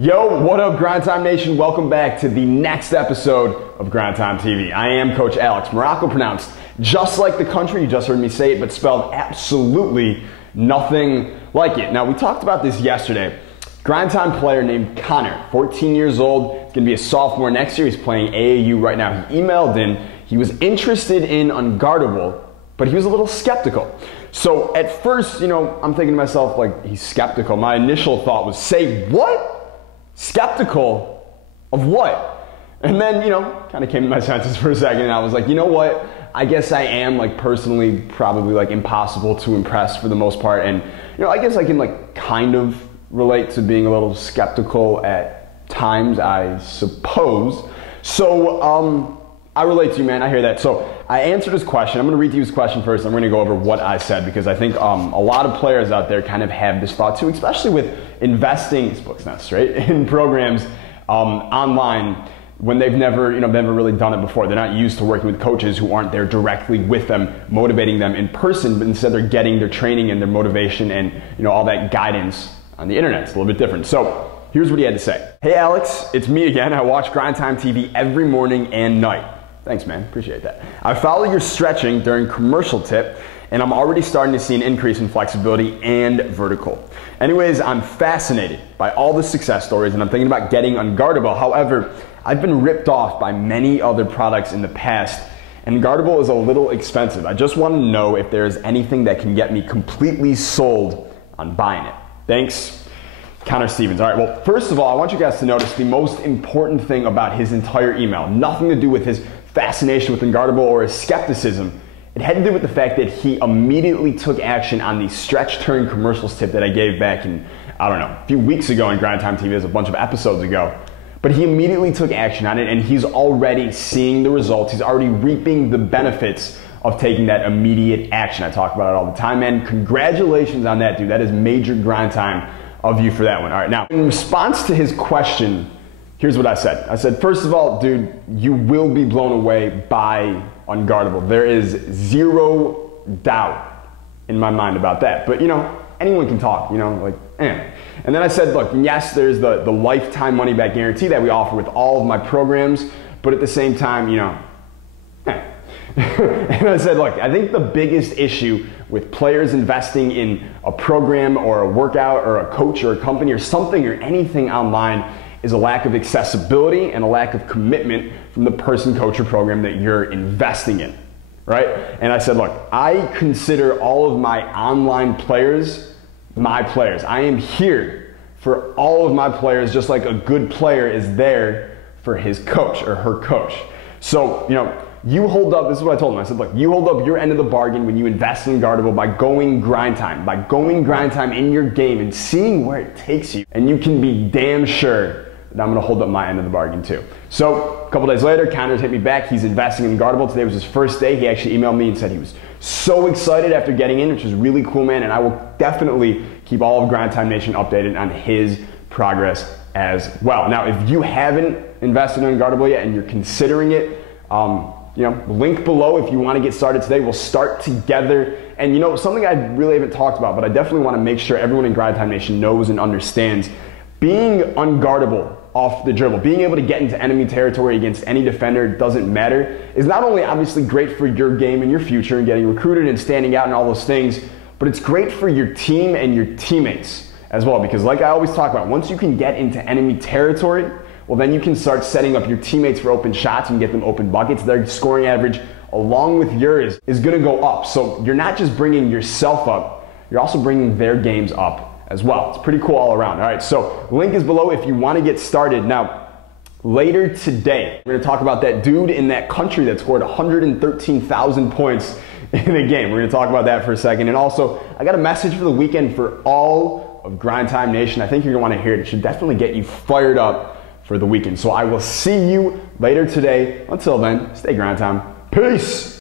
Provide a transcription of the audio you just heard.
Yo, what up, Grind Time Nation? Welcome back to the next episode of Grind Time TV. I am Coach Alex Maroko, pronounced just like the country. You just heard me say it, but spelled absolutely nothing like it. Now, we talked about this yesterday. Grind Time player named Connor, 14 years old, going to be a sophomore next year. He's playing AAU right now. He emailed in. He was interested in Unguardable, but he was a little skeptical. So at first, I'm thinking to myself, like, he's skeptical. My initial thought was, say what? Skeptical of what? And then, kind of came to my senses for a second, and I was like, you know what? I guess I am, personally, probably, impossible to impress for the most part. And, I guess I can, kind of relate to being a little skeptical at times, I suppose. So, I relate to you, man. I hear that. So, I answered his question. I'm going to read to you his question first. I'm going to go over what I said, because I think a lot of players out there kind of have this thought too, especially with investing, this book's not straight, in programs online when they've never really done it before. They're not used to working with coaches who aren't there directly with them, motivating them in person, but instead they're getting their training and their motivation and all that guidance on the internet. It's a little bit different. So here's what he had to say. Hey Alex, it's me again. I watch Grind Time TV every morning and night. Thanks, man. Appreciate that. I follow your stretching during commercial tip, and I'm already starting to see an increase in flexibility and vertical. Anyways, I'm fascinated by all the success stories, and I'm thinking about getting Unguardable. However, I've been ripped off by many other products in the past, and Unguardable is a little expensive. I just want to know if there's anything that can get me completely sold on buying it. Thanks, Connor Stevens. All right, well, first of all, I want you guys to notice the most important thing about his entire email. Nothing to do with his fascination with Unguardable or his skepticism. It had to do with the fact that he immediately took action on the stretch turn commercials tip that I gave back in, a few weeks ago in Grind Time TV. It was a bunch of episodes ago. But he immediately took action on it, and he's already seeing the results. He's already reaping the benefits of taking that immediate action. I talk about it all the time, man. Congratulations on that, dude. That is major grind time of you for that one. All right, now, in response to his question, here's what I said. I said, first of all, dude, you will be blown away by Unguardable. There is zero doubt in my mind about that. But, anyone can talk, And then I said, look, yes, there's the lifetime money back guarantee that we offer with all of my programs, but at the same time, And I said, look, I think the biggest issue with players investing in a program or a workout or a coach or a company or something or anything online is a lack of accessibility and a lack of commitment from the person, coach, or program that you're investing in, right? And I said, look, I consider all of my online players my players. I am here for all of my players, just like a good player is there for his coach or her coach. So, you hold up, this is what I told him. I said, look, you hold up your end of the bargain when you invest in Unguardable by going grind time in your game and seeing where it takes you. And you can be damn sure that I'm going to hold up my end of the bargain too. So a couple days later, Connor's hit me back. He's investing in Unguardable. Today was his first day. He actually emailed me and said he was so excited after getting in, which is really cool, man. And I will definitely keep all of Grind Time Nation updated on his progress as well. Now, if you haven't invested in Unguardable yet and you're considering it, link below if you want to get started today. We'll start together. And something I really haven't talked about, but I definitely want to make sure everyone in Grind Time Nation knows and understands, being unguardable off the dribble, being able to get into enemy territory against any defender, doesn't matter, is not only obviously great for your game and your future and getting recruited and standing out and all those things, but it's great for your team and your teammates as well. Because like I always talk about, once you can get into enemy territory, well, then you can start setting up your teammates for open shots and get them open buckets. Their scoring average, along with yours, is going to go up. So you're not just bringing yourself up, you're also bringing their games up as well. It's pretty cool all around. All right, so link is below if you want to get started. Now, later today, we're going to talk about that dude in that country that scored 113,000 points in a game. We're going to talk about that for a second. And also, I got a message for the weekend for all of Grind Time Nation. I think you're going to want to hear it. It should definitely get you fired up for the weekend. So I will see you later today. Until then, stay grind time. Peace.